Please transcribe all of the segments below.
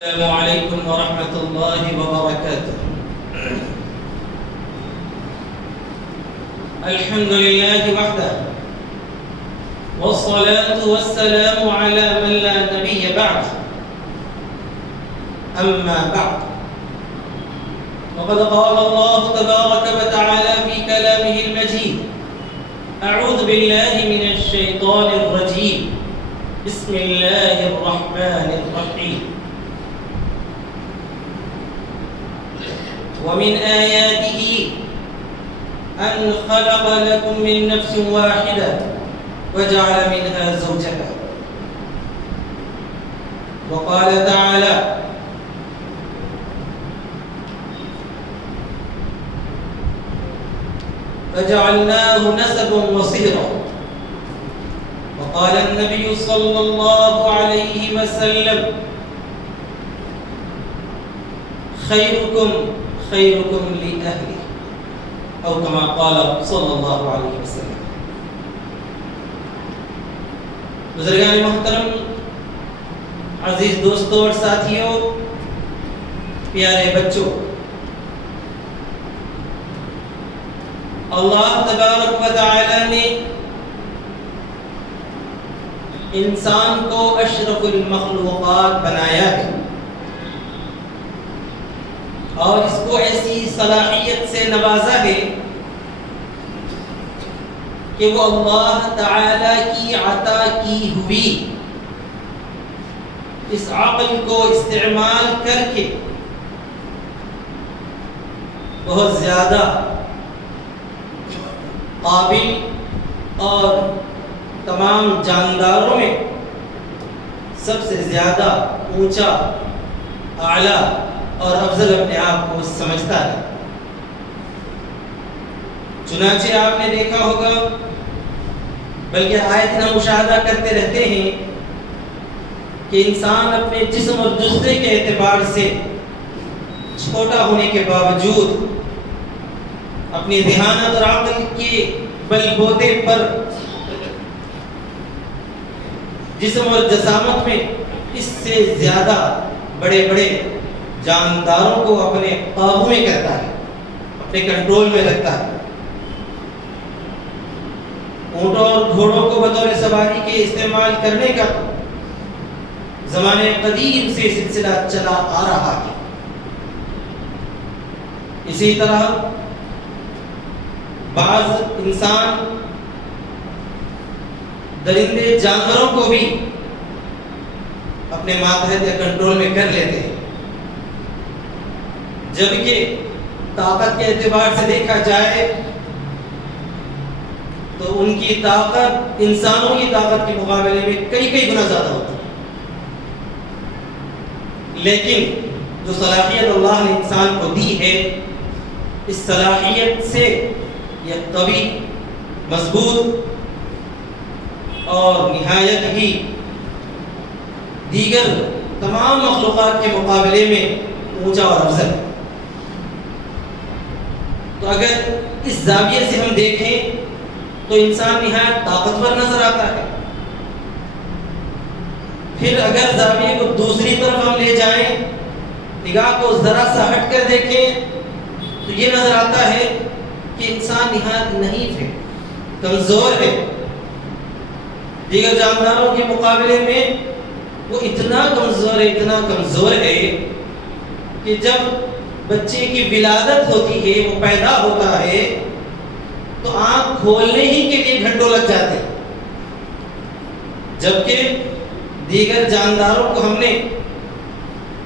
السلام عليكم ورحمة الله وبركاته. الحمد لله وحده والصلاة والسلام على من لا نبي بعد. أما بعد، وقد قال الله تبارك وتعالى في كلامه المجيد: أعوذ بالله من الشيطان الرجيم، بسم الله الرحمن الرحيم. ومن آياته أن خلق لكم من نفس واحدة وجعل منها زوجها. وقال تعالى: فجعلناه نسبا وصهرا. وقال النبي صلى الله عليه وسلم: خيركم خيركم لأهله، أو كما قال صلی اللہ علیہ وسلم. بزرگان محترم، عزیز دوستوں اور ساتھیوں، پیارے بچوں، اللہ تبارک و تعالی نے انسان کو اشرف المخلوقات بنایا ہے اور اس کو ایسی صلاحیت سے نوازا ہے کہ وہ اللہ تعالی کی عطا کی ہوئی اس عقل کو استعمال کر کے بہت زیادہ قابل اور تمام جانداروں میں سب سے زیادہ اونچا، اعلیٰ اور افضل اپنے آپ کو سمجھتا ہے. چنانچہ آپ نے دیکھا ہوگا، بلکہ آئے دن ہم مشاہدہ کرتے رہتے ہیں کہ انسان اپنے جسم اور جثے کے اعتبار سے چھوٹا ہونے کے باوجود اپنی ذہانت اور عقل کے بل بوتے پر جسم اور جسامت میں اس سے زیادہ بڑے بڑے جانداروں کو اپنے قابو میں کرتا ہے، اپنے کنٹرول میں رکھتا ہے. اونٹوں اور گھوڑوں کو بطور سواری کے استعمال کرنے کا زمانے قدیم سے سلسلہ چلا آ رہا ہے. اسی طرح بعض انسان درندے جانوروں کو بھی اپنے ماتحت یا کنٹرول میں کر لیتے ہیں، جبکہ طاقت کے اعتبار سے دیکھا جائے تو ان کی طاقت انسانوں کی طاقت کے مقابلے میں کئی گنا زیادہ ہوتی ہے. لیکن جو صلاحیت اللہ نے انسان کو دی ہے، اس صلاحیت سے یہ قوی، مضبوط اور نہایت ہی دیگر تمام مخلوقات کے مقابلے میں اونچا اور افضل ہے. تو اگر اس زاویے سے ہم دیکھیں تو انسان نہایت طاقتور نظر آتا ہے. پھر اگر زاویے کو دوسری طرف ہم لے جائیں، نگاہ کو ذرا سا ہٹ کر دیکھیں تو یہ نظر آتا ہے کہ انسان نہایت نحیف ہے، کمزور ہے. دیگر جانداروں کے مقابلے میں وہ اتنا کمزور ہے کہ جب بچے کی ولادت ہوتی ہے، وہ پیدا ہوتا ہے، تو آنکھ کھولنے ہی کے لیے گھنٹوں لگ جاتے ہیں. جبکہ دیگر جانداروں کو ہم نے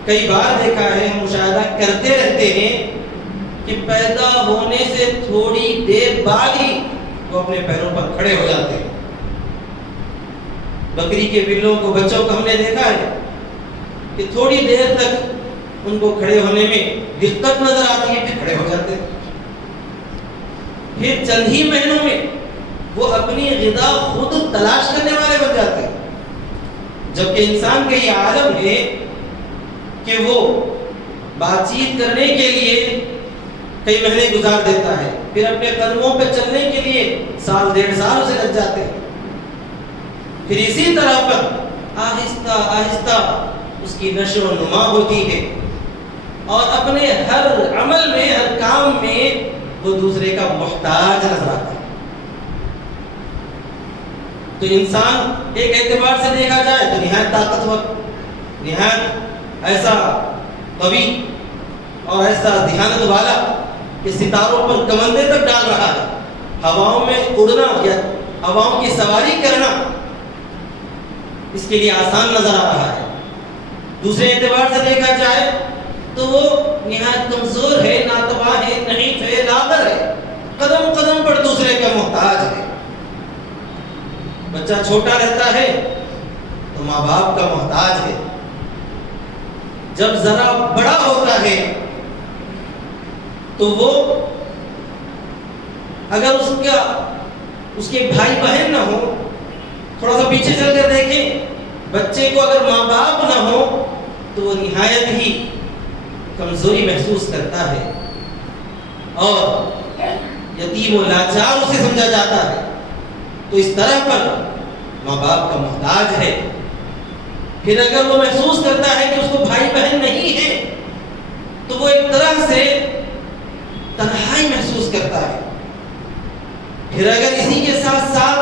کئی بار دیکھا ہے، ہم مشاہدہ کرتے رہتے ہیں کہ پیدا ہونے سے تھوڑی دیر بعد ہی وہ اپنے پیروں پر کھڑے ہو جاتے ہیں. بکری کے بلوں کو، بچوں کو ہم نے دیکھا ہے کہ تھوڑی دیر تک ان کو کھڑے ہونے میں دقت نظر آتی ہے، پھر کھڑے ہو جاتے ہیں. پھر چند ہی مہینوں میں وہ اپنی غذا خود تلاش کرنے والے بن جاتے ہیں. جبکہ انسان کا یہ عالم ہے کہ وہ بات چیت کرنے کے لیے کئی مہینے گزار دیتا ہے، پھر اپنے قدموں پہ چلنے کے لیے سال 1.5 سال اسے لگ جاتے ہیں. پھر اسی طرح پر آہستہ آہستہ اس کی نشو و نما ہوتی ہے، اور اپنے ہر عمل میں، ہر کام میں وہ دوسرے کا محتاج نظر آتا ہے۔ تو انسان ایک اعتبار سے دیکھا جائے تو نہایت طاقتور، نہایت ایسا قوی اور ایسا ذہانت والا کہ ستاروں پر کمندے تک ڈال رہا ہے، ہواؤں میں اڑنا یا ہواؤں کی سواری کرنا اس کے لیے آسان نظر آ رہا ہے۔ دوسرے اعتبار سے دیکھا جائے تو وہ نہایت کمزور ہے، ناتواں ہے، نحیف ہے، لاغر ہے، قدم قدم پر دوسرے کا محتاج ہے۔ بچہ چھوٹا رہتا ہے تو ماں باپ کا محتاج ہے، جب ذرا بڑا ہوتا ہے تو وہ اگر اس کے بھائی بہن نہ ہو، تھوڑا سا پیچھے چل کر دیکھیں، بچے کو اگر ماں باپ نہ ہو تو وہ نہایت ہی کمزوری محسوس کرتا ہے اور یتیم و لاچار اسے سمجھا جاتا ہے۔ تو اس طرح پر ماں باپ کا محتاج ہے۔ پھر اگر وہ محسوس کرتا ہے کہ اس کو بھائی بہن نہیں ہے تو وہ ایک طرح سے تنہائی محسوس کرتا ہے۔ پھر اگر اسی کے ساتھ ساتھ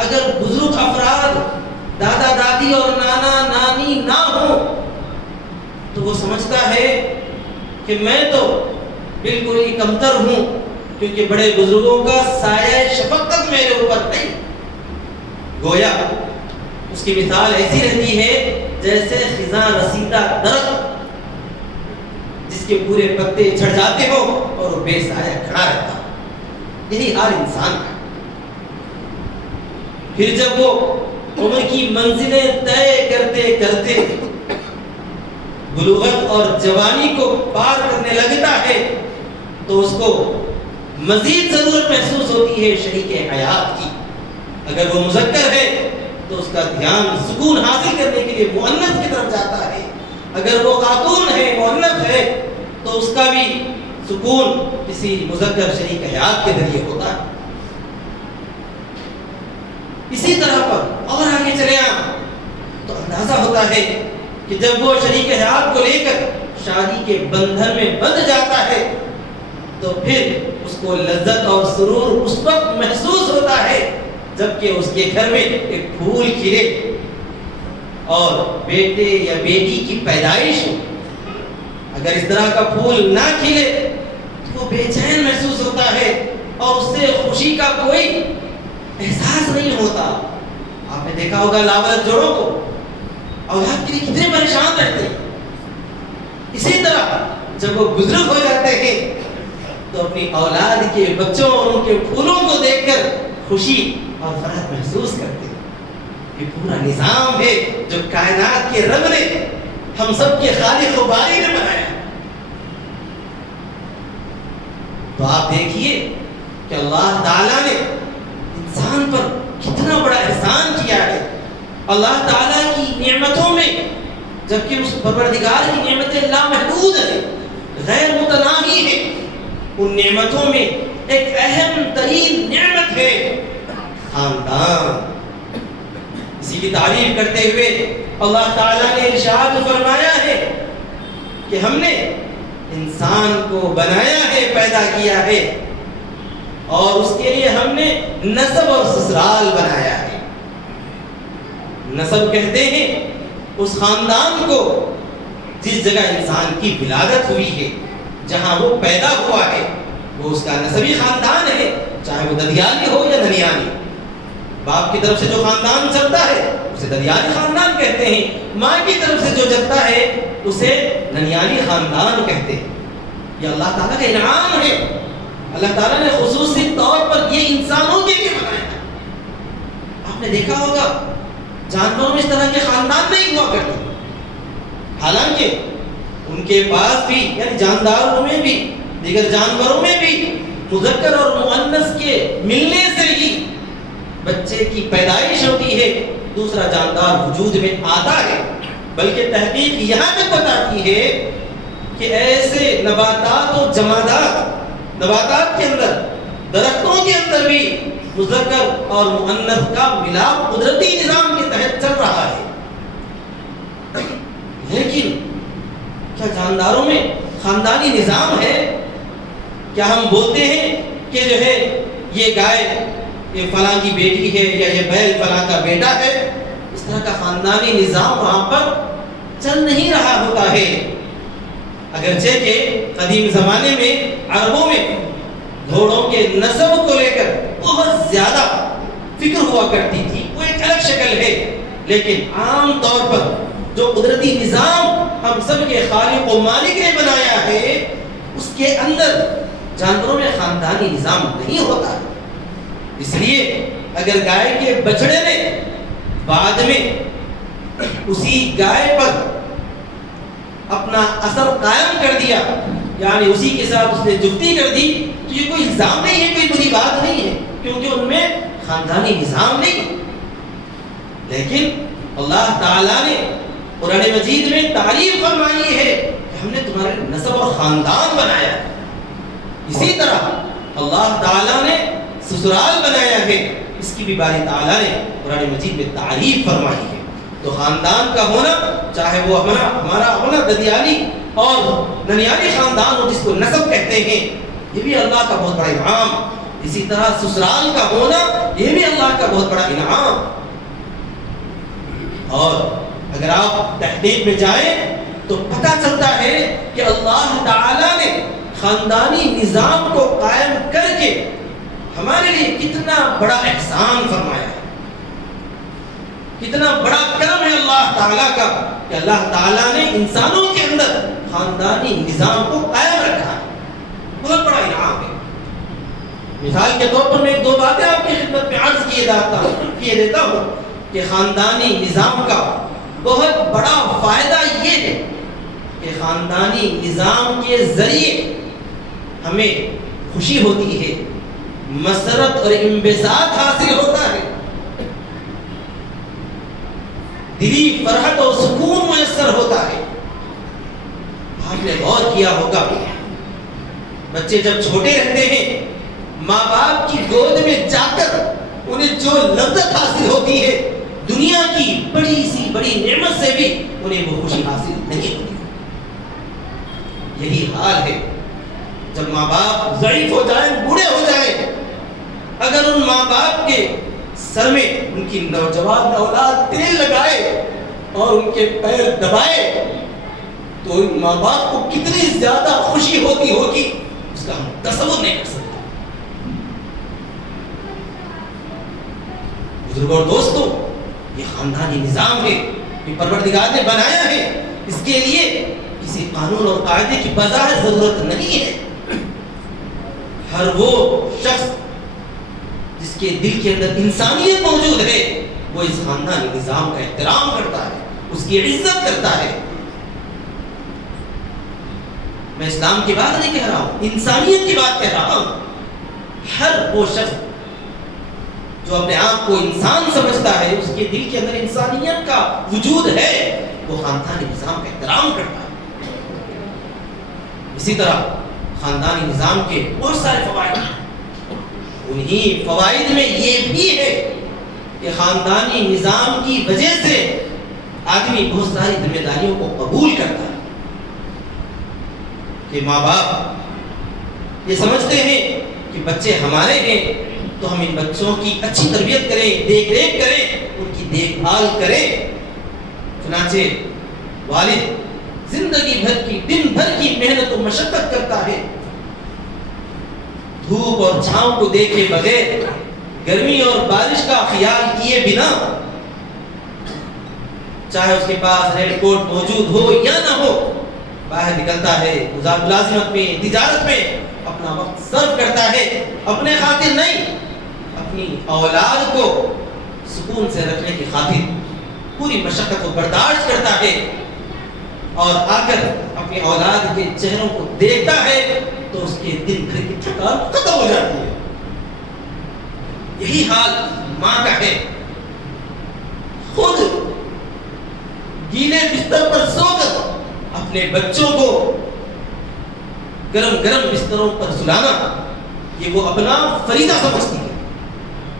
اگر بزرگ افراد، دادا دادی اور نانا نانی نہ ہو تو وہ سمجھتا ہے کہ میں تو بالکل ہی کمتر ہوں، کیونکہ بڑے بزرگوں کا سایہ شفقت میرے اوپر نہیں۔ گویا اس کی مثال ایسی رہتی ہے جیسے خزاں رسیدہ درخت جس کے پورے پتے جھڑ جاتے ہو اور وہ بے سایہ کھڑا رہتا۔ یہی حال انسان کا۔ پھر جب وہ عمر کی منزلیں طے کرتے کرتے بلوغت اور جوانی کو پار کرنے لگتا ہے تو اس کو مزید ضرورت محسوس ہوتی ہے شریک حیات کی۔ اگر وہ مذکر ہے تو اس کا دھیان سکون حاصل کرنے کے لیے مؤنث کی طرف جاتا ہے، اگر وہ خاتون ہے، مؤنث ہے، تو اس کا بھی سکون کسی مذکر شریک حیات کے ذریعے ہوتا ہے۔ اسی طرح پر اور آگے چلے تو اندازہ ہوتا ہے کہ جب وہ شریک حیات کو لے کر شادی کے بندھن میں بندھ جاتا ہے تو پھر اس کو لذت اور سرور اس وقت محسوس ہوتا ہے جبکہ اس کے گھر میں ایک پھول کھلے اور بیٹے یا بیٹی کی پیدائش ہو۔ اگر اس طرح کا پھول نہ کھلے تو وہ بے چین محسوس ہوتا ہے اور اس سے خوشی کا کوئی احساس نہیں ہوتا۔ آپ نے دیکھا ہوگا لاوالد جوڑوں کو اولاد کے لیے کتنے پریشان رہتے ہیں۔ اسی طرح جب وہ بزرگ ہو جاتے ہیں تو اپنی اولاد کے بچوں اور ان کے پھولوں کو دیکھ کر خوشی اور فرحت محسوس کرتے ہیں۔ یہ پورا نظام ہے جو کائنات کے رب نے، ہم سب کے خالق و باری نے بنایا۔ تو آپ دیکھیے کہ اللہ تعالیٰ نے انسان پر کتنا بڑا احسان کیا ہے۔ اللہ تعالیٰ کی نعمتوں میں، جبکہ اس پروردگار کی نعمتیں لامحدود ہیں، غیر متناہی ہیں، ان نعمتوں میں ایک اہم ترین نعمت ہے خاندان۔ اسی کی تعریف کرتے ہوئے اللہ تعالیٰ نے ارشاد فرمایا ہے کہ ہم نے انسان کو بنایا ہے، پیدا کیا ہے، اور اس کے لیے ہم نے نسب اور سسرال بنایا ہے۔ نسب کہتے ہیں اس خاندان کو جس جگہ انسان کی ولادت ہوئی ہے، جہاں وہ پیدا ہوا ہے، وہ اس کا نسبی خاندان ہے، چاہے وہ ددیالی ہو یا ننیالی۔ باپ کی طرف سے جو خاندان چلتا ہے اسے ددیالی خاندان کہتے ہیں، ماں کی طرف سے جو چلتا ہے اسے ننیالی خاندان کہتے ہیں۔ یہ اللہ تعالیٰ کا انعام ہے۔ اللہ تعالیٰ نے خصوصی طور پر یہ انسانوں کے لیے بنایا ہے۔ آپ نے دیکھا ہوگا جانوروں میں اس طرح کے خاندان نہیں ہوا کرتے، حالانکہ ان کے پاس بھی، یعنی جانداروں میں بھی، دیگر جانوروں میں بھی مذکر اور مؤنث کے ملنے سے ہی بچے کی پیدائش ہوتی ہے، دوسرا جاندار وجود میں آتا ہے۔ بلکہ تحقیق یہاں تک بتاتی ہے کہ ایسے نباتات و جمادات، نباتات کے اندر، درختوں کے اندر بھی مذکر اور مؤنث کا ملاپ قدرتی نظام کے تحت چل رہا ہے۔ لیکن کیا جانداروں میں خاندانی نظام ہے؟ کیا ہم بولتے ہیں کہ جو ہے یہ گائے یہ فلاں کی بیٹی ہے یا یہ بیل فلاں کا بیٹا ہے؟ اس طرح کا خاندانی نظام وہاں پر چل نہیں رہا ہوتا ہے. اگرچہ کہ قدیم زمانے میں عربوں میں گھوڑوں کے نسب کو لے کر بہت زیادہ فکر ہوا کرتی تھی، وہ ایک الگ شکل ہے، لیکن عام طور پر جو قدرتی نظام ہم سب کے خالق و مالک نے بنایا ہے اس کے اندر جانوروں میں خاندانی نظام نہیں ہوتا. اس لیے اگر گائے کے بچڑے نے بعد میں اسی گائے پر اپنا اثر قائم کر دیا، یعنی اسی کے ساتھ اس نے جفتی کر دی، تو یہ کوئی الزام نہیں ہے، کوئی بری بات نہیں ہے، کیونکہ ان میں خاندانی نظام نہیں. لیکن اللہ تعالیٰ نے قرآن مجید میں تعریف فرمائی ہے کہ ہم نے تمہارے نسب اور خاندان بنایا ہے. اسی طرح اللہ تعالیٰ نے سسرال بنایا ہے، اس کی بھی باری تعالیٰ نے قرآن مجید میں تعریف فرمائی ہے. تو خاندان کا ہونا، چاہے وہ ہمارا اپنا ددیالی اور ننیالی خاندان ہو جس کو نسب کہتے ہیں، یہ بھی اللہ کا بہت بڑا انعام. اسی طرح سسرال کا ہونا یہ بھی اللہ کا بہت بڑا انعام. اور اگر آپ تحقیق میں جائیں تو پتہ چلتا ہے کہ اللہ تعالیٰ نے خاندانی نظام کو قائم کر کے ہمارے لیے کتنا بڑا احسان فرمایا ہے، کتنا بڑا کرم ہے اللہ تعالیٰ کا کہ اللہ تعالیٰ نے انسانوں کے اندر خاندانی نظام کو قائم رکھا ہے. بہت بڑا انعام ہے. مثال کے طور پر میں ایک دو باتیں آپ کی خدمت میں عرض کیے دیتا ہوں کہ خاندانی نظام کا بہت بڑا فائدہ یہ ہے کہ خاندانی نظام کے ذریعے ہمیں خوشی ہوتی ہے، مسرت اور انبساط حاصل ہوتا ہے، دلی فرحت اور سکون میسر ہوتا ہے. آپ نے غور کیا ہوگا بچے جب چھوٹے رہتے ہیں ماں باپ کی گود میں جا کر انہیں جو لذت حاصل ہوتی ہے دنیا کی بڑی سی بڑی نعمت سے بھی انہیں وہ خوشی حاصل نہیں ہوتی. یہی حال ہے جب ماں باپ ضعیف ہو جائیں، بوڑھے ہو جائیں، اگر ان ماں باپ کے سر میں ان کی نوجوان اولاد تیل لگائے اور ان کے پیر دبائے تو ان ماں باپ کو کتنی زیادہ خوشی ہوتی ہوگی اس کا ہم تصور نہیں کر سکتے. بزرگوں اور دوستوں، یہ خاندانی نظام ہے، یہ پروردگار نے بنایا ہے. اس کے لیے کسی قانون اور قاعدے کی بظاہر ضرورت نہیں ہے. ہر وہ شخص جس کے دل کے اندر انسانیت موجود ہے وہ اس خاندانی نظام کا احترام کرتا ہے، اس کی عزت کرتا ہے. میں اسلام کی بات نہیں کہہ رہا ہوں، انسانیت کی بات کہہ رہا ہوں. ہر وہ شخص جو اپنے آپ کو انسان سمجھتا ہے، اس کے دل کے اندر انسانیت کا وجود ہے، وہ خاندانی نظام کا احترام کرتا ہے. اسی طرح خاندانی نظام کے بہت سارے فوائد ہیں. انہی فوائد میں یہ بھی ہے کہ خاندانی نظام کی وجہ سے آدمی بہت ساری ذمہ داریوں کو قبول کرتا ہے. کہ ماں باپ یہ سمجھتے ہیں کہ بچے ہمارے ہیں تو ہم ان بچوں کی اچھی تربیت کریں، دیکھ ریکھ کریں، ان کی دیکھ بھال کریں. چنانچہ والد زندگی بھر کی دن بھر کی محنت و مشقت کرتا ہے، دھوپ اور چھاؤں کو دیکھے بغیر، گرمی اور بارش کا خیال کیے بنا، چاہے اس کے پاس ریل کوٹ موجود ہو یا نہ ہو، باہر نکلتا ہے، ملازمت میں، تجارت میں اپنا وقت صرف کرتا ہے. اپنے خاطر نہیں، اپنی اولاد کو سکون سے رکھنے کی خاطر پوری مشقت کو برداشت کرتا ہے. اور آ کر اپنی اولاد کے چہروں کو دیکھتا ہے تو اس کے دن بھر کی تھکان ختم ہو جاتی ہے. یہی حال ماں کا ہے. خود گیلے بستر پر سو کر اپنے بچوں کو گرم گرم بستروں پر سلانا یہ وہ اپنا فریضہ سمجھتی ہے.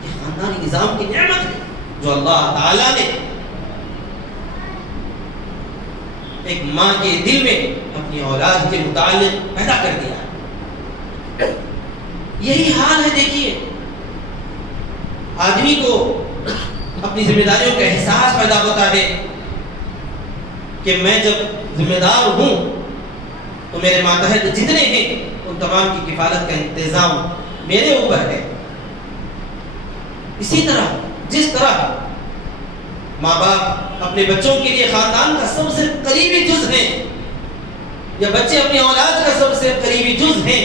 یہ خاندانی نظام کی نعمت ہے جو اللہ تعالیٰ نے ایک ماں کے دل میں اپنی اولاد کے متعلق پیدا کر دیا. یہی حال ہے. دیکھیے آدمی کو اپنی ذمہ داریوں کا احساس پیدا ہوتا ہے کہ میں جب ذمہ دار ہوں تو میرے ماتحت جتنے ہیں ان تمام کی کفالت کا انتظام میرے اوپر ہے. اسی طرح جس طرح ماں باپ اپنے بچوں کے لیے خاندان کا سب سے قریبی جز ہیں یا بچے اپنی اولاد کا سب سے قریبی جز ہیں,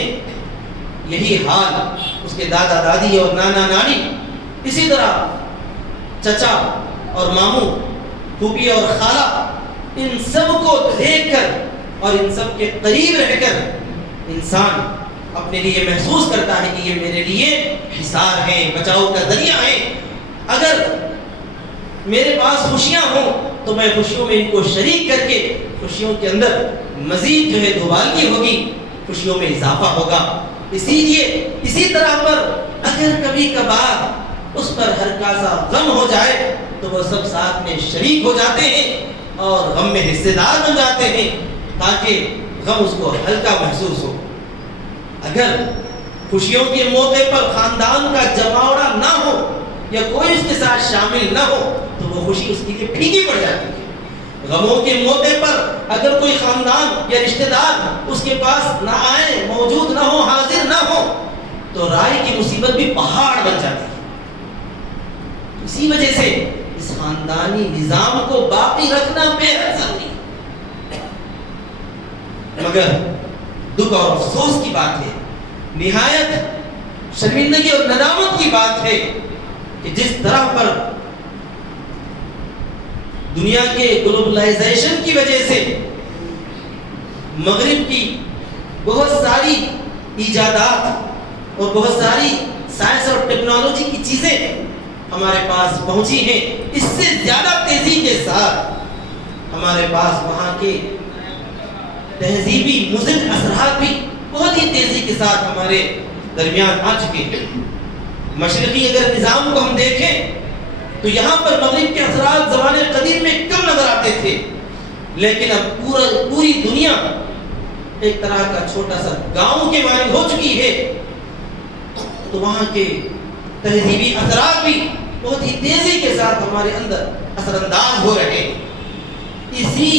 یہی حال اس کے دادا دادی اور نانا نانی, اسی طرح چچا اور ماموں, پھوپھی اور خالہ, ان سب کو دیکھ کر اور ان سب کے قریب رہ کر انسان اپنے لیے محسوس کرتا ہے کہ یہ میرے لیے حصار ہیں, بچاؤ کا ذریعہ ہیں. اگر میرے پاس خوشیاں ہوں تو میں خوشیوں میں ان کو شریک کر کے خوشیوں کے اندر مزید جو ہے دوبالگی ہوگی, خوشیوں میں اضافہ ہوگا. اسی لیے اسی طرح پر اگر کبھی کبھار اس پر ہلکا سا غم ہو جائے تو وہ سب ساتھ میں شریک ہو جاتے ہیں اور غم میں حصے دار بن جاتے ہیں تاکہ غم اس کو ہلکا محسوس ہو. اگر خوشیوں کے موقع پر خاندان کا جماوڑا نہ ہو یا کوئی اس کے ساتھ شامل نہ ہو تو وہ خوشی اس کے لیے پھیکی پڑ جاتی ہے. غموں کے موقع پر اگر کوئی خاندان یا رشتہ دار اس کے پاس نہ آئے, موجود نہ ہو, حاضر نہ ہو تو رائے کی مصیبت بھی پہاڑ بن جاتی ہے. اسی وجہ سے اس خاندانی نظام کو باقی رکھنا بے حد ضروری ہے. مگر دکھ اور افسوس کی بات ہے, نہایت شرمندگی اور ندامت کی بات ہے کہ جس طرح پر دنیا کے گلوبلائزیشن کی وجہ سے مغرب کی بہت ساری ایجادات اور بہت ساری سائنس اور ٹیکنالوجی کی چیزیں ہمارے پاس پہنچی ہیں, اس سے زیادہ تیزی کے ساتھ ہمارے پاس وہاں کے تہذیبی مضر اثرات بھی بہت ہی تیزی کے ساتھ ہمارے درمیان آ چکے ہیں. مشرقی اگر نظام کو ہم دیکھیں تو یہاں پر مغرب کے اثرات زمانے قدیم میں کم نظر آتے تھے, لیکن اب پوری دنیا ایک طرح کا چھوٹا سا گاؤں کے مانند ہو چکی ہے. تو وہاں کے تہذیبی اثرات بھی بہت ہی تیزی کے ساتھ ہمارے اندر اثر انداز ہو رہے ہیں. اسی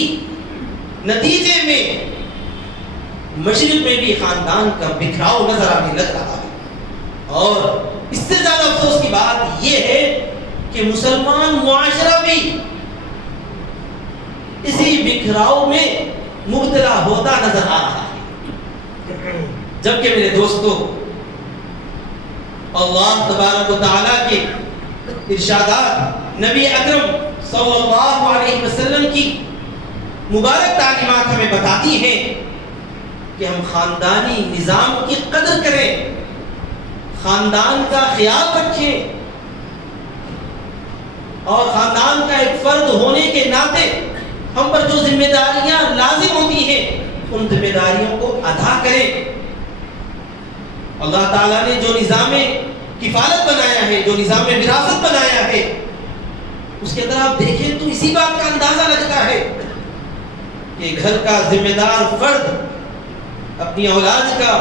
نتیجے میں مشرق میں بھی خاندان کا بکھراؤ نظر آنے لگ رہا ہے. اور اس سے زیادہ افسوس کی بات یہ ہے کہ مسلمان معاشرہ بھی اسی بکھراؤ میں مبتلا ہوتا نظر آ رہا ہے. جبکہ میرے دوستو, اللہ تبارک و تعالیٰ کے ارشادات, نبی اکرم صلی اللہ علیہ وسلم کی مبارک تعلیمات ہمیں بتاتی ہیں کہ ہم خاندانی نظام کی قدر کریں, خاندان کا خیال رکھیں اور خاندان کا ایک فرد ہونے کے ناطے ہم پر جو ذمہ داریاں لازم ہوتی ہیں ان ذمہ داریوں کو ادا کریں. اللہ تعالیٰ نے جو نظام کفالت بنایا ہے, جو نظام وراثت بنایا ہے, اس کے اندر آپ دیکھیں تو اسی بات کا اندازہ لگتا ہے کہ گھر کا ذمہ دار فرد اپنی اولاد کا,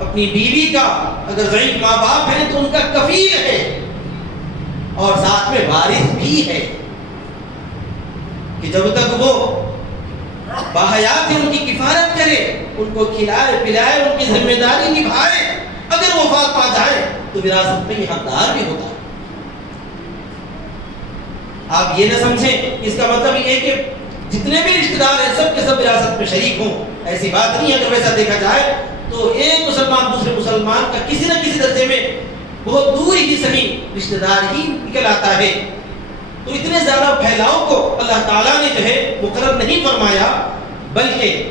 اپنی بیوی کا, اگر ضعیف ماں باپ ہیں تو ان کا کفیل ہے اور ساتھ میں وارث بھی ہے کہ جب تک وہ باحیات ان کی کفالت کرے, ان کو کھلائے پلائے, ان کی ذمہ داری نبھائے. اگر وہ وفات پا جائے تو وراثت میں حقدار بھی ہوتا ہے. آپ یہ نہ سمجھیں اس کا مطلب یہ ہے کہ جتنے بھی رشتہ دار ہیں سب کے سب وراثت میں شریک ہوں, ایسی بات نہیں ہے. اگر ویسا دیکھا جائے تو ایک مسلمان دوسرے مسلمان کا کسی نہ کسی درجے میں بہت دور ہی صحیح رشتہ دار ہی نکل آتا ہے. تو اتنے زیادہ پھیلاؤ کو اللہ تعالیٰ نے جو ہے مقرر نہیں فرمایا, بلکہ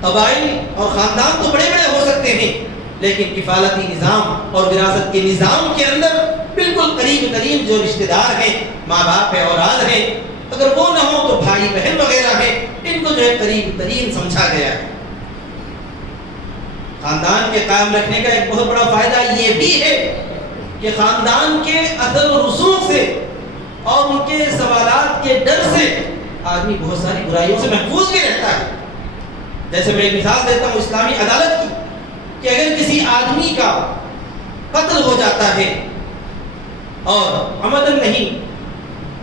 قبائل اور خاندان تو بڑے بڑے ہو سکتے ہیں لیکن کفالتی نظام اور وراثت کے نظام کے اندر بالکل قریب ترین جو رشتہ دار ہیں, ماں باپ ہے, اولاد ہے, اگر وہ نہ ہو تو بھائی بہن وغیرہ ہیں, ان کو جو ہے قریب ترین سمجھا گیا ہے. خاندان کے قائم رکھنے کا ایک بہت بڑا فائدہ یہ بھی ہے کہ خاندان کے اثر و رسوخ سے اور ان کے سوالات کے ڈر سے آدمی بہت ساری برائیوں سے محفوظ بھی رہتا ہے. جیسے میں ایک مثال دیتا ہوں اسلامی عدالت کی کہ اگر کسی آدمی کا قتل ہو جاتا ہے اور عمدن نہیں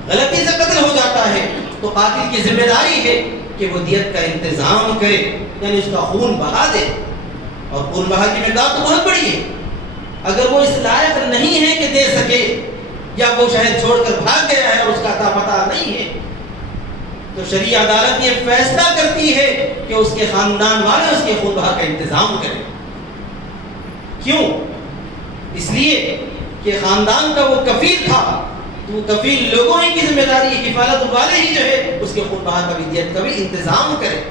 غلطی سے قتل ہو جاتا ہے تو قاتل کی ذمہ داری ہے کہ وہ دیت کا انتظام کرے، یعنی اس کا خون بہا دے. اور خون بہا کی مقدار تو بہت بڑی ہے. اگر وہ اس لائق نہیں ہے کہ دے سکے یا وہ شہر چھوڑ کر بھاگ گیا ہے اور اس کا اتا پتہ نہیں ہے تو شرعی عدالت یہ فیصلہ کرتی ہے کہ اس کے خاندان والے اس کے خون بہا کا انتظام کریں. کیوں؟ اس لیے کہ خاندان کا وہ کفیل تھا تو وہ کفیل لوگوں ہی کی ذمہ داری ہے، کفالت والے ہی جو ہے اس کے خون بہا کا بھی دیت کا بھی انتظام کرے.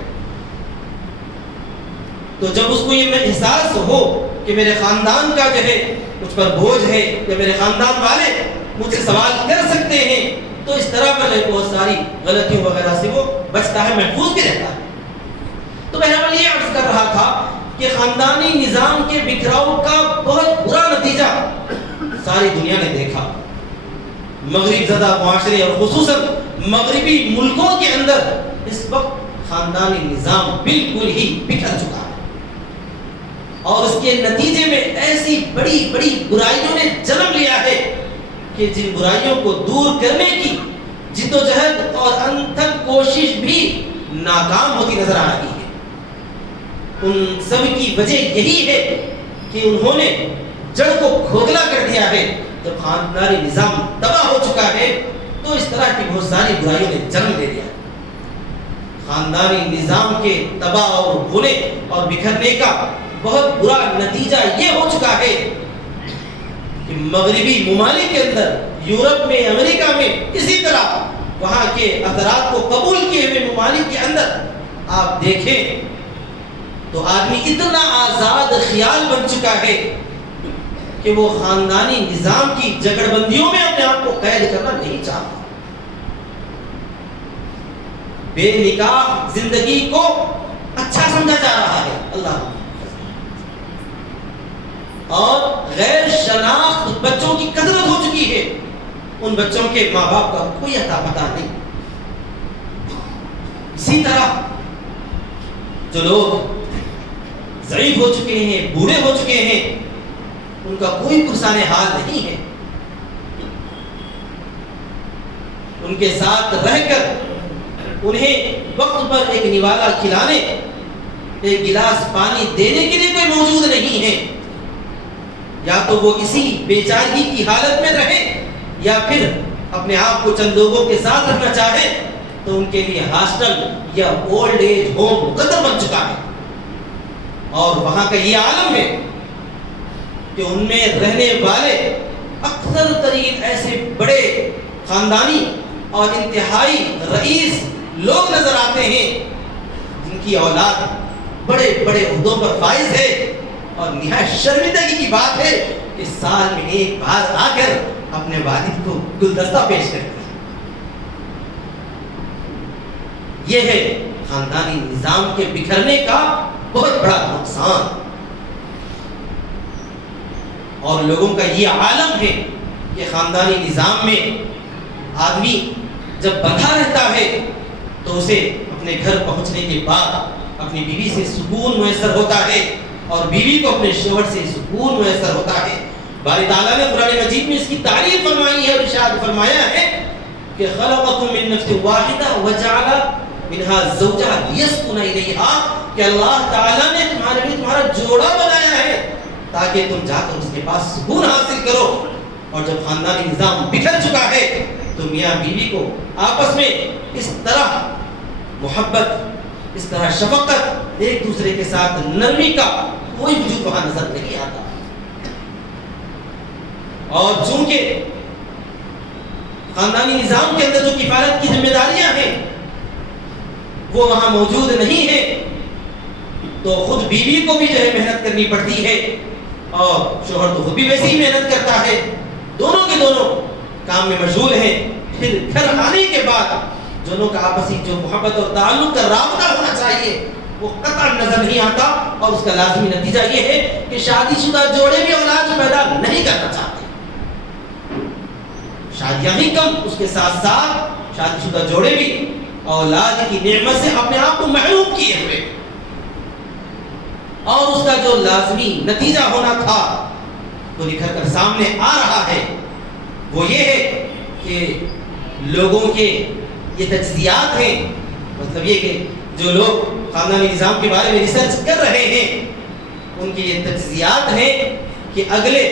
تو جب اس کو یہ احساس ہو کہ میرے خاندان کا جو ہے مجھ پر بوجھ ہے یا میرے خاندان والے مجھ سے سوال کر سکتے ہیں تو اس طرح پر بہت ساری غلطیوں وغیرہ سے وہ بچتا ہے، محفوظ بھی رہتا ہے. تو بہرحال یہ عرض کر رہا تھا کہ خاندانی نظام کے بکھراؤ کا بہت برا نتیجہ ساری دنیا نے دیکھا. مغرب زدہ معاشرے اور خصوصاً مغربی ملکوں کے اندر اس وقت خاندانی نظام بالکل ہی بکھر چکا ہے اور اس کے نتیجے میں ایسی بڑی بڑی برائیوں نے جنم لیا ہے کہ جن برائیوں کو دور کرنے کی جدوجہد اور انتھک کوشش بھی ناکام ہوتی نظر آ رہی ہے. ان سب کی وجہ یہی ہے کہ انہوں نے جڑ کو کھوکھلا کر دیا ہے. جب خاندانی نظام تباہ ہو چکا ہے تو اس طرح کی بہت ساری برائیوں نے جنم لے لیا. خاندانی نظام کے تباہ اور ہونے اور بکھرنے کا بہت برا نتیجہ یہ ہو چکا ہے کہ مغربی ممالک کے اندر، یورپ میں، امریکہ میں، اسی طرح وہاں کے اثرات کو قبول کیے ہوئے ممالک کے اندر آپ دیکھیں تو آدمی اتنا آزاد خیال بن چکا ہے کہ وہ خاندانی نظام کی جگڑ بندیوں میں اپنے آپ کو قید کرنا نہیں چاہتا. بے نکاح زندگی کو اچھا سمجھا جا رہا ہے اللہ، اور غیر شناخت بچوں کی کثرت ہو چکی ہے. ان بچوں کے ماں باپ کا کوئی اتا پتہ نہیں. اسی طرح جو لوگ ضعیف ہو چکے ہیں، بوڑھے ہو چکے ہیں، ان کا کوئی پرسان حال نہیں ہے. ان کے ساتھ رہ کر انہیں وقت پر ایک نوالا کھلانے، ایک گلاس پانی دینے کے لیے کوئی موجود نہیں ہے. یا تو وہ اسی بے چارگی کی حالت میں رہے یا پھر اپنے آپ کو چند لوگوں کے ساتھ رکھنا چاہے تو ان کے لیے ہاسٹل یا اولڈ ایج ہوم مقدر بن چکا ہے. اور وہاں کا یہ عالم ہے کہ ان میں رہنے والے اکثر ترین ایسے بڑے خاندانی اور انتہائی رئیس لوگ نظر آتے ہیں جن کی اولاد بڑے بڑے عہدوں پر فائز ہے. اور نہایت شرمندگی کی بات ہے کہ سال میں ایک بار آ کر اپنے والد کو گلدستہ پیش کرتے ہیں. یہ ہے خاندانی نظام کے بکھرنے کا بہت بڑا نقصان. اور لوگوں کا یہ عالم ہے کہ خاندانی نظام میں آدمی جب بندھا رہتا ہے تو اسے اپنے گھر پہنچنے کے بعد اپنی بیوی سے سکون میسر ہوتا ہے اور بیوی کو اپنے شوہر سے سکون میسر ہوتا ہے. باری تعالیٰ نے قرآن مجید میں اس کی تعریف فرمائی ہے اور ارشاد فرمایا ہے کہ خلقکم من نفس واحدہ وجعل منها زوجہا لیسکن الیہا، کہ اللہ تعالیٰ نے تمہارے لیے تمہارا جوڑا بنایا ہے تاکہ تم جا کر اس کے پاس سکون حاصل کرو. اور جب خاندانی نظام بکھر چکا ہے تو میاں بیوی کو آپس میں اس طرح محبت، اس طرح شفقت، ایک دوسرے کے ساتھ نرمی کا کوئی وجود وہاں نظر نہیں آتا. اور چونکہ خاندانی نظام کے اندر جو کفالت کی ذمہ داریاں ہیں وہ وہاں موجود نہیں ہے تو خود بیوی کو بھی جو ہے محنت کرنی پڑتی ہے اور شوہر تو خود بھی ویسے ہی محنت کرتا ہے. دونوں کے دونوں کام میں مشغول ہیں. پھر گھر آنے کے بعد دونوں کا آپسی جو محبت اور تعلق کا رابطہ ہونا چاہیے وہ قطعا نظر نہیں آتا. اور اس کا لازمی نتیجہ یہ ہے کہ شادی شدہ جوڑے بھی اولاد پیدا نہیں کرنا چاہتے. شادیاں ہی کم، اس کے ساتھ ساتھ شادی شدہ جوڑے بھی اولاد کی نعمت سے اپنے آپ کو محروم کیے ہوئے، اور اس کا جو لازمی نتیجہ ہونا تھا وہ نکھر کر سامنے آ رہا ہے۔ وہ یہ ہے کہ لوگوں کے یہ تجزیات ہیں، مطلب یہ کہ جو لوگ خاندانی نظام کے بارے میں ریسرچ کر رہے ہیں ان کی یہ تجزیات ہیں کہ اگلے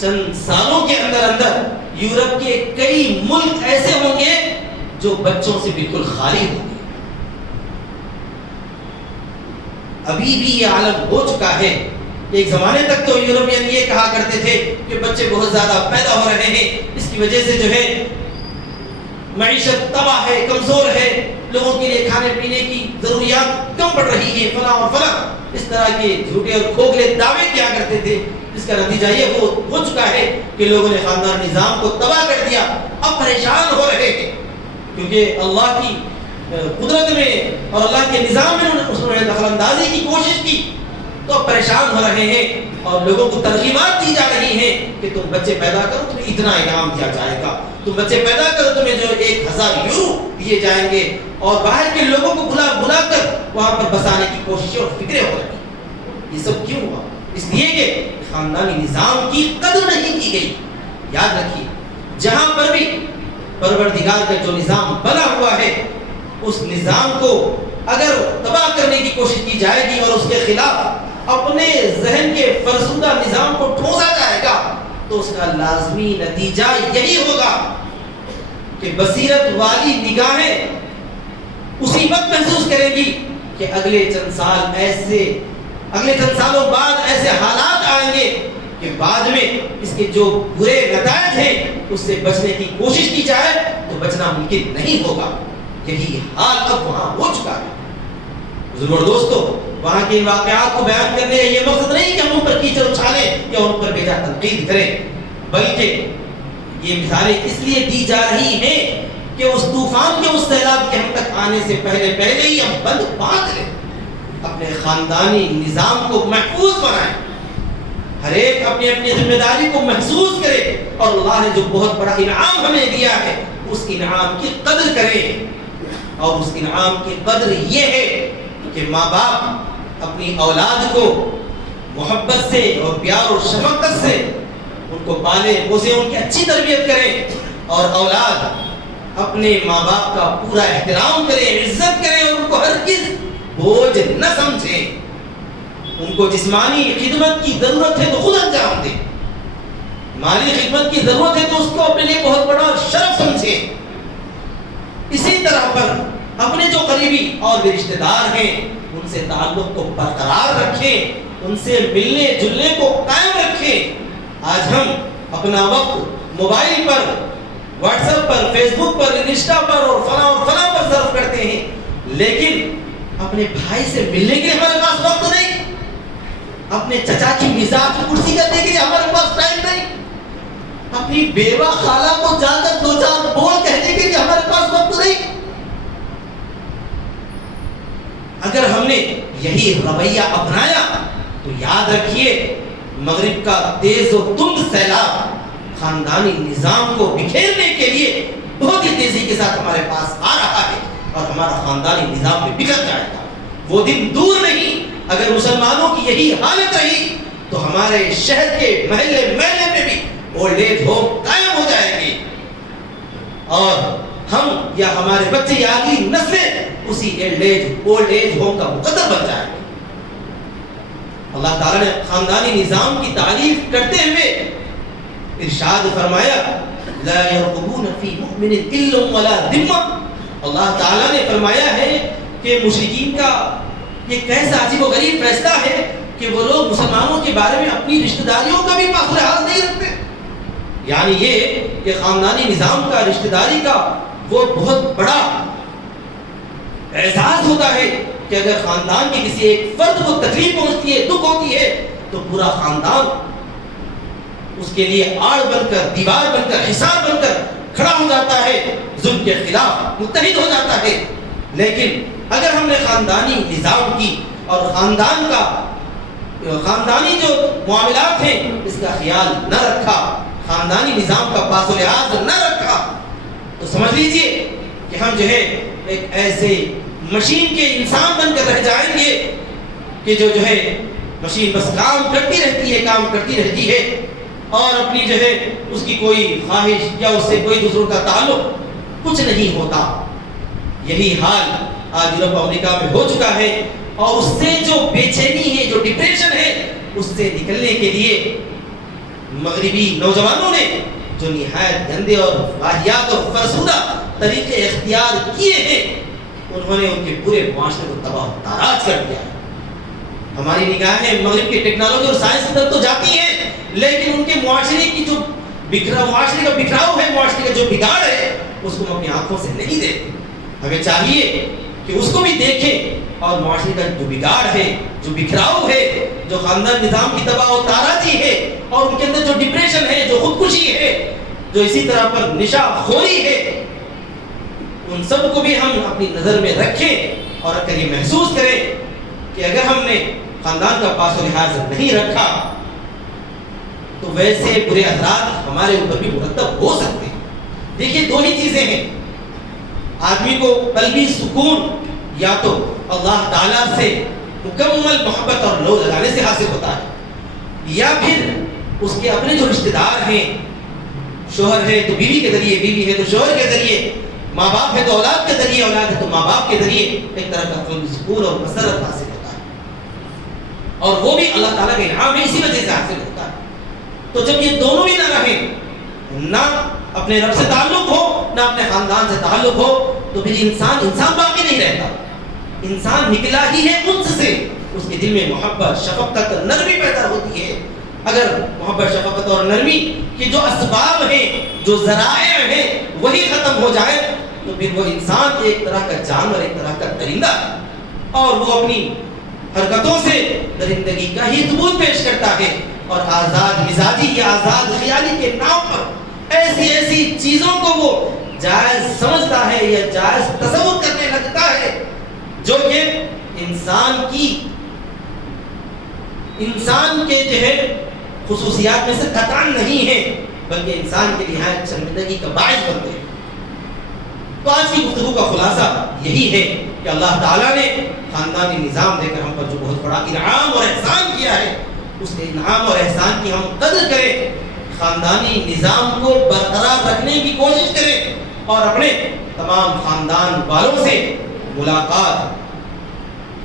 چند سالوں کے اندر یورپ کے کئی ملک ایسے ہوں گے جو بچوں سے بالکل خالی ہوں گے۔ ابھی بھی یہ عالم ہو چکا ہے۔ ایک زمانے تک تو یورپین یہ کہا کرتے تھے کہ بچے بہت زیادہ پیدا ہو رہے ہیں، اس کی وجہ سے جو ہے معیشت تباہ ہے، کمزور ہے، لوگوں کے لیے کھانے پینے کی ضروریات کم پڑ رہی ہیں، فلاں اور فلاں اس طرح کے جھوٹے اور کھوکھلے دعوے کیا کرتے تھے، جس کا نتیجہ یہ ہو چکا ہے کہ لوگوں نے خاندان نظام کو تباہ کر دیا۔ اب پریشان ہو رہے ہیں کیونکہ اللہ کی قدرت میں اور اللہ کے نظام میں انہوں نے دخل اندازی کی کوشش کی، تو اب پریشان ہو رہے ہیں اور لوگوں کو ترغیبات دی جا رہی ہیں کہ تم بچے پیدا کرو، تمہیں اتنا انعام دیا جائے گا، تم بچے پیدا کرو، تمہیں جو 1000 یورو دیے جائیں گے، اور باہر کے لوگوں کو بلا کر وہاں پر بسانے کی کوششیں اور فکریں ہو رہی ہیں۔ یہ سب کیوں ہوا؟ اس لیے کہ خاندانی نظام کی قدر نہیں کی گئی۔ یاد رکھیے، جہاں پر بھی پروردگار کا جو نظام بنا ہوا ہے اس نظام کو اگر تباہ کرنے کی کوشش کی جائے گی اور اس کے خلاف اپنے ذہن کے فرسودہ نظام کو ٹھونسا جائے گا تو اس کا لازمی نتیجہ یہی ہوگا کہ بصیرت والی نگاہیں اسی وقت محسوس کریں گی کہ اگلے چند سالوں بعد ایسے حالات آئیں گے کہ بعد میں اس کے جو برے نتائج ہیں اس سے بچنے کی کوشش کی جائے تو بچنا ممکن نہیں ہوگا۔ یہی حال اب وہاں ہو چکا ہے۔ بزرگوں اور دوستو، وہاں کے واقعات کو بیان کرنے کا یہ مقصد نہیں کہ ہم ان پر کیچڑ اچھالیں یا ان پر بیجا تنقید کریں، بلکہ یہ مثالیں اس لیے دی جا رہی ہیں کہ اس طوفان کے، اس سیلاب کے ہم تک آنے سے پہلے ہی ہم بند باندھ لیں، اپنے خاندانی نظام کو محفوظ بنائیں، ہر ایک اپنی اپنی ذمہ داری کو محسوس کرے اور اللہ نے جو بہت بڑا انعام ہمیں دیا ہے اس انعام کی قدر کریں۔ اور اس انعام کی قدر یہ ہے کہ ماں باپ اپنی اولاد کو محبت سے اور پیار اور شفقت سے ان کو پالیں، اسے ان کی اچھی تربیت کریں، اور اولاد اپنے ماں باپ کا پورا احترام کریں، عزت کریں، اور ان کو ہرگز بوجھ نہ سمجھیں۔ ان کو جسمانی خدمت کی ضرورت ہے تو خود انجام دیں، مالی خدمت کی ضرورت ہے تو اس کو اپنے لیے بہت بڑا شرف سمجھیں۔ اسی طرح پر اپنے جو قریبی اور بھی رشتہ دار ہیں ان سے تعلق کو برقرار رکھیں، ان سے ملنے جلنے کو قائم رکھیں۔ آج ہم اپنا وقت موبائل پر، واٹس ایپ پر، فیس بک پر، انسٹا پر اور فلاں پر صرف کرتے ہیں، لیکن اپنے بھائی سے ملنے کے لیے ہمارے پاس وقت نہیں، اپنے چچا کی مزاج کی کرسی کرنے کے لیے ہمارے پاس ٹائم نہیں، اپنی بیوہ خالہ کو جا کر 2-4 بول کہنے کے لیے ہمارے پاس وقت نہیں۔ اگر ہم نے یہی رویہ اپنایا تو یاد رکھیے مغرب کا تیز و تند سیلاب خاندانی نظام کو بکھیرنے کے لیے بہت ہی تیزی کے ساتھ ہمارے پاس آ رہا ہے اور ہمارا خاندانی نظام میں بکھر جائے گا۔ وہ دن دور نہیں، اگر مسلمانوں کی یہی حالت رہی تو ہمارے شہر کے محلے میں بھی اولڈ ایج ہوم قائم ہو جائے گی، اور ہم یا ہمارے بچے یا اگلی نسلیں اسی اولڈ ایج ہوم کا مقدر بن جائیں گے۔ اللہ تعالیٰ نے خاندانی نظام کی تعریف کرتے ہوئے ارشاد فرمایا لا يرقبون فی مؤمن الا ولا ذمہ۔ اللہ تعالیٰ نے فرمایا ہے کہ مشرکین کا یہ کیسا عجیب و غریب فیصلہ ہے کہ وہ لوگ مسلمانوں کے بارے میں اپنی رشتہ داریوں کا بھی پاس لحاظ نہیں رکھتے۔ یعنی یہ کہ خاندانی نظام کا، رشتہ داری کا وہ بہت بڑا اعزاز ہوتا ہے کہ اگر خاندان کے کسی ایک فرد کو تکلیف پہنچتی ہے، دکھ ہوتی ہے، تو پورا خاندان اس کے لیے آڑ بن کر، دیوار بن کر، حصار بن کر کھڑا ہو جاتا ہے، ظلم کے خلاف متحد ہو جاتا ہے۔ لیکن اگر ہم نے خاندانی نظام کی اور خاندانی جو معاملات ہیں اس کا خیال نہ رکھا، خاندانی نظام کا پاس و لحاظ نہ رکھا، تو سمجھ لیجئے کہ کہ ہم جو ہے ایک ایسے مشین کے انسان بن کر رہ جائیں گے کہ جو ہے مشین بس کام کرتی رہتی ہے اور اپنی جو ہے اس کی کوئی خواہش یا اس سے کوئی دوسروں کا تعلق کچھ نہیں ہوتا. یہی حال آج یورپ امریکہ میں ہو چکا ہے اور اس سے جو بے چینی ہے, جو ڈپریشن ہے, اس سے نکلنے کے لیے مغربی نوجوانوں نے جو نہایت گندے اور واہیات اور فرسودہ طریقے اختیار کیے ہیں, انہوں نے ان کے پورے معاشرے کو تباہ و تاراج کر دیا. ہماری نگاہیں مغرب کی ٹیکنالوجی اور سائنس کی طرف تو جاتی ہیں, لیکن ان کے معاشرے کی جو معاشرے کا بکھراؤ ہے, معاشرے کا جو بگاڑ ہے, اس کو ہم اپنی آنکھوں سے نہیں دیکھتے. ہمیں چاہیے کہ اس کو بھی دیکھیں اور معاشرے کا جو بگاڑ ہے, جو بکھراؤ ہے, جو خاندان نظام کی تباہ و تاراجی ہے اور ان کے اندر جو ڈپریشن ہے, جو خودکشی ہے, جو اسی طرح پر نشہ خوری ہے, ان سب کو بھی ہم اپنی نظر میں رکھیں اور اگر یہ محسوس کریں کہ اگر ہم نے خاندان کا پاس و لحاظ نہیں رکھا تو ویسے برے اثرات ہمارے اوپر بھی مرتب ہو سکتے ہیں. دیکھیے دو ہی چیزیں ہیں, آدمی کو قلبی سکون یا تو اللہ تعالیٰ سے مکمل محبت اور لو لگانے سے حاصل ہوتا ہے, یا پھر اس کے اپنے جو رشتہ دار ہیں, شوہر ہے تو بیوی کے ذریعے, بیوی ہے تو شوہر کے ذریعے, ماں باپ ہے تو اولاد کے ذریعے, اولاد ہے تو ماں باپ کے ذریعے ایک طرح کا قلبی سکون اور مسرت حاصل ہوتا ہے, اور وہ بھی اللہ تعالیٰ کے انعام ہے, اسی وجہ سے حاصل ہوتا ہے. تو جب یہ دونوں بھی نہ رہیں, نہ اپنے رب سے تعلق ہو نہ اپنے خاندان سے تعلق ہو, تو پھر انسان باقی نہیں رہتا. انسان نکلا ہی ہے انس سے, اس کے دل میں محبت, شفقت, نرمی پیدا ہوتی ہے. اگر محبت, شفقت اور نرمی کے جو اسباب ہیں, جو ذرائع ہیں, وہی ختم ہو جائے تو پھر وہ انسان ایک طرح کا جانور, ایک طرح کا درندہ ہے, اور وہ اپنی حرکتوں سے درندگی کا ہی ثبوت پیش کرتا ہے, اور آزاد مزاجی یا آزاد خیالی کے نام پر ایسی چیزوں کو وہ جائز سمجھتا ہے یا جائز تصور کرنے لگتا ہے, جو کہ انسان کے جو ہے خصوصیات میں سے قطعاً نہیں ہے, بلکہ انسان کے لیے شرمندگی کا باعث بنتے ہیں. تو آج کی گفتگو کا خلاصہ یہی ہے کہ اللہ تعالیٰ نے خاندانی نظام دے کر ہم پر جو بہت بڑا انعام اور احسان کیا ہے, اس انعام اور احسان کی ہم قدر کریں, خاندانی نظام کو برقرار رکھنے کی کوشش کریں, اور اپنے تمام خاندان والوں سے ملاقات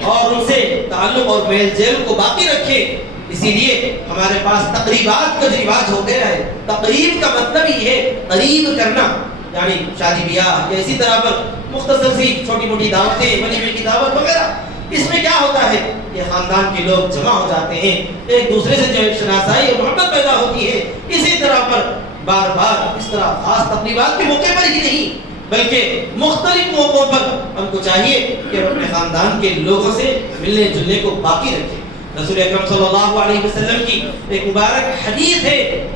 اور ان سے تعلق اور میل جیل کو باقی رکھیں. اسی لیے ہمارے پاس تقریبات کا جو رواج ہو گیا ہے, تقریب کا مطلب یہ ہے قریب کرنا, یعنی شادی بیاہ یا اسی طرح پر مختصر سی چھوٹی موٹی دعوتیں, ولیمے کی دعوت وغیرہ. اس میں کیا ہوتا ہے کہ خاندان کے لوگ جمع ہو جاتے ہیں, ایک دوسرے سے جو شناسائی اور محبت پیدا ہوتی ہے. اسی طرح پر بار بار اس طرح خاص تقریبات کے موقع پر ہی نہیں بلکہ مختلف موقعوں پر ہم کو چاہیے کہ اپنے خاندان کے لوگوں سے ملنے جلنے کو باقی رکھیں. رسول اکرم صلی اللہ علیہ وسلم کی ایک مبارک حدیث ہے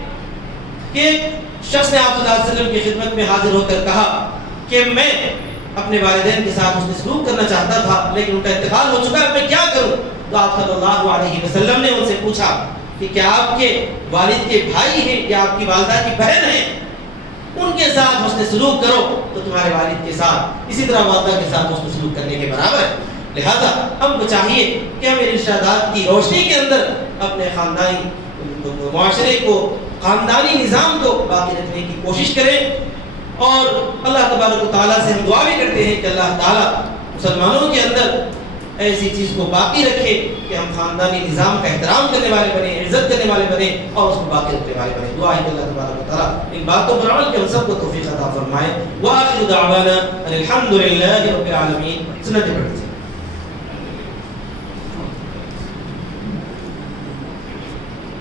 کہ شخص نے آپ صلی اللہ علیہ وسلم کی خدمت میں حاضر ہو کر کہا کہ میں اپنے والدین کے ساتھ حسن سلوک کرنا چاہتا تھا, لیکن ان کا انتقال ہو چکا ہے, میں کیا کروں؟ تو آپ صلی اللہ علیہ وسلم نے ان سے پوچھا کہ کیا آپ کے والد کے بھائی ہیں یا آپ کی والدہ کی بہن ہیں؟ ان کے ساتھ حسن سلوک کرو تو تمہارے والد کے ساتھ اسی طرح والدہ کے ساتھ حسن سلوک کرنے کے برابر ہے. لہذا ہم کو چاہیے کہ ہم ارشادات کی روشنی کے اندر اپنے خاندانی معاشرے کو, خاندانی نظام کو باقی رکھنے کی کوشش کریں, اور اللہ تبارک و تعالیٰ سے ہم دعا بھی کرتے ہیں کہ اللہ تعالیٰ مسلمانوں کے اندر ایسی چیز کو باقی رکھے کہ ہم خاندانی نظام کا احترام کرنے والے بنیں, عزت کرنے والے بنیں اور اس کو باقی رکھنے والے بنیں. دعا ہے کہ اللہ تبارک و تعالیٰ ان باتوں پر عمل کے ہم سب کو توفیق عطا فرمائے. وآخر دعوانا ان الحمد للہ رب العالمین. سنت پڑھیں.